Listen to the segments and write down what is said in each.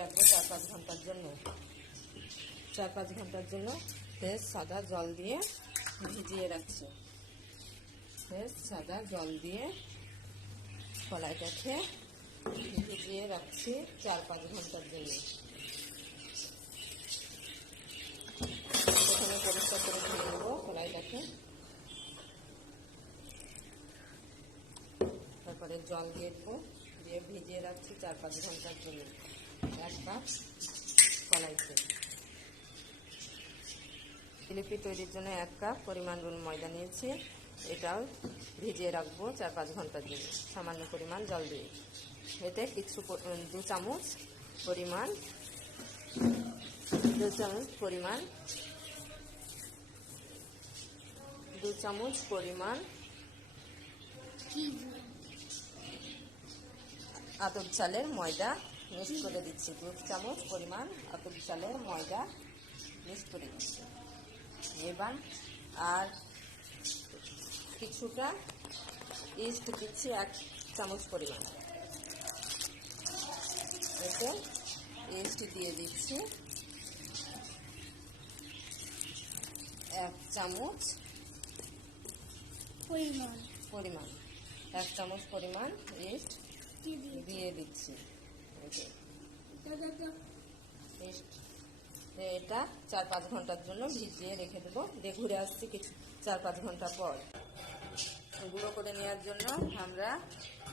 রাখবো 4-5 ঘন্টার জন্য। 4-5 ঘন্টার জন্য ফ্রেশ সাদা জল দিয়ে ভিজিয়ে রাখছি। ফ্রেশ সাদা জল দিয়ে কলাইটাকে ভিজিয়ে রাখছি 4-5 ঘন্টার জন্য। প্রথমে পরিষ্কার করে ধুয়ে নেবো কলাইটাকে, তারপরে জল দিয়ে দেবো, দিয়ে ভিজিয়ে রাখছি 4-5 ঘন্টার জন্য 1 কাপ কলাইতে। জিলিপি তৈরির জন্য 1 কাপ পরিমাণ রুল ময়দা নিয়েছি, এটাও ভিজিয়ে রাখবো 4-5 ঘন্টার জন্য সামান্য পরিমাণ জল দিয়ে। এতে কিছু 2 চামচ পরিমাণ আতপ চালের ময়দা মিক্স করে দিচ্ছি। 2 চামচ পরিমাণ আতপ চালের ময়দা মিক্স করে দিচ্ছি। এবার আর কিছুটা ইস্ট দিচ্ছি 1 চামচ পরিমাণ। এতে ইস্ট দিয়ে দিচ্ছি 1 চামচ পরিমাণ 1 চামচ পরিমাণ ইস্ট দিয়ে দিচ্ছি। এটা 4-5 ঘন্টার জন্য ভিজিয়ে রেখে দেবো। দিয়ে ঘুরে আসছি কিছু 4-5 ঘন্টা পর। গুঁড়ো করে নেওয়ার জন্য আমরা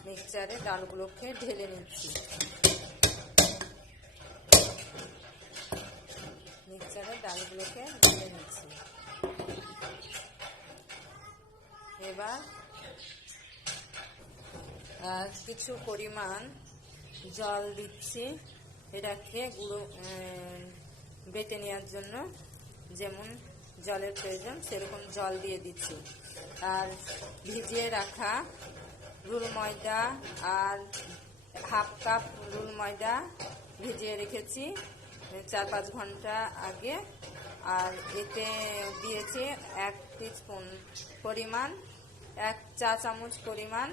মিক্সচারে ডালগুলোকে ঢেলে নিচ্ছি। এবার কিছু পরিমাণ জল দিচ্ছি এটাকে গুঁড়ো বেটে নেওয়ার জন্য। যেমন জলের প্রয়োজন সেরকম জল দিয়ে দিচ্ছি। আর ভিজিয়ে রাখা রুল ময়দা আর 1/2 কাপ রুল ময়দা ভিজিয়ে রেখেছি 4-5 ঘন্টা আগে। আর এতে দিয়েছি 1 টিস্পুন পরিমাণ 1 চা চামচ পরিমাণ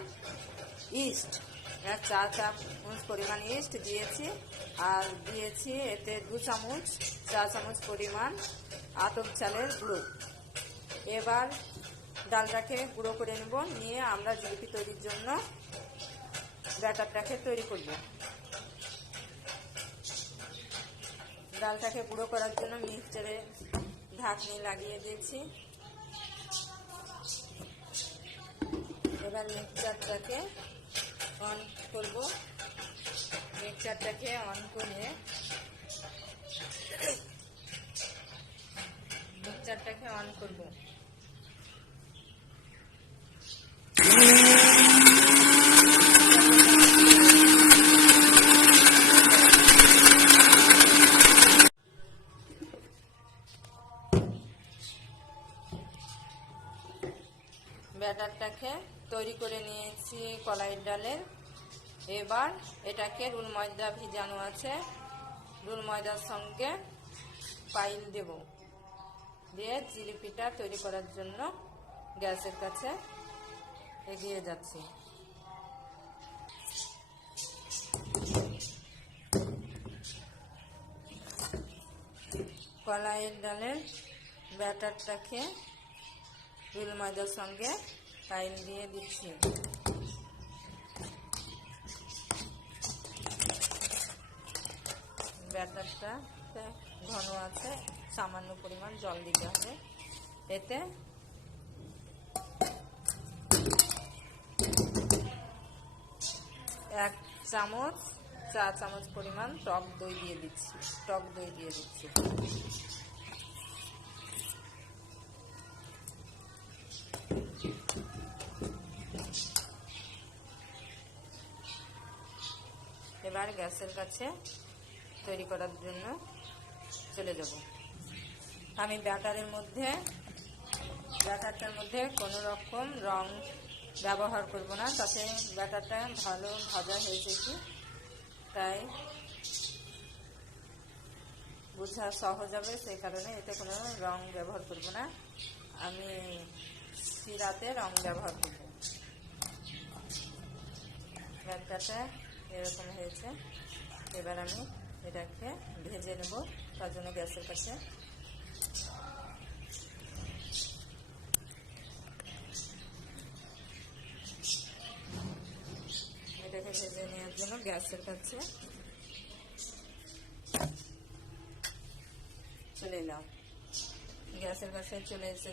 ইস্ট, 1 চা চামচ পরিমাণ ইস্ট দিয়েছি। আর দিয়েছি এতে 2 চা চামচ পরিমাণ আতপ চালের গুঁড়ো। এবার ডালটাকে গুঁড়ো করে নেব, নিয়ে আমরা জিলিপি তৈরির জন্য ব্যাটারটাকে তৈরি করব। ডালটাকে গুঁড়ো করার জন্য মিক্সচারে ঢাকনি লাগিয়ে দিয়েছি। এবার মিক্সচারটাকে অন করব। মিক্সচারটাকে অন করে ব্যাটারটাকে তৈরি করে নিয়েছি কলাইয়ের ডালের। এবার এটাকে রুল ময়দা ভিজানো আছে, রুল ময়দার সঙ্গে পাইল দেব। দিয়ে জিলিপিটা তৈরি করার জন্য গ্যাসের কাছে এগিয়ে যাচ্ছি। কলাইয়ের ডালের ব্যাটারটাকে রুল ময়দার সঙ্গে পাইল দিয়ে দিচ্ছি। ব্যাটারটা ঘন আছে, সামান্য পরিমাণ জল দিতে হবে। এতে 1 চা চামচ পরিমাণ টক দই দিয়ে দিচ্ছি। এবার গ্যাসের কাছে তৈরি করার জন্য চলে যাব। আমি ব্যাটারটার মধ্যে কোনো রকম রং ব্যবহার করব না, তাতে ব্যাটারটা ভালো ভাজা হয়েছে কি তাই বোঝা সহজ হবে, সেই কারণে এতে কোনো রং ব্যবহার করব না। আমি শিরাতে রং ব্যবহার করব। ব্যাটারটা এরকম হয়েছে। এবার আমি এটাকে ভেজে নেব, তার জন্য গ্যাসের কাছে এটাকে ভেজে নেওয়ার জন্য গ্যাসের কাছে চলে এলাম। গ্যাসের কাছে চলে এসে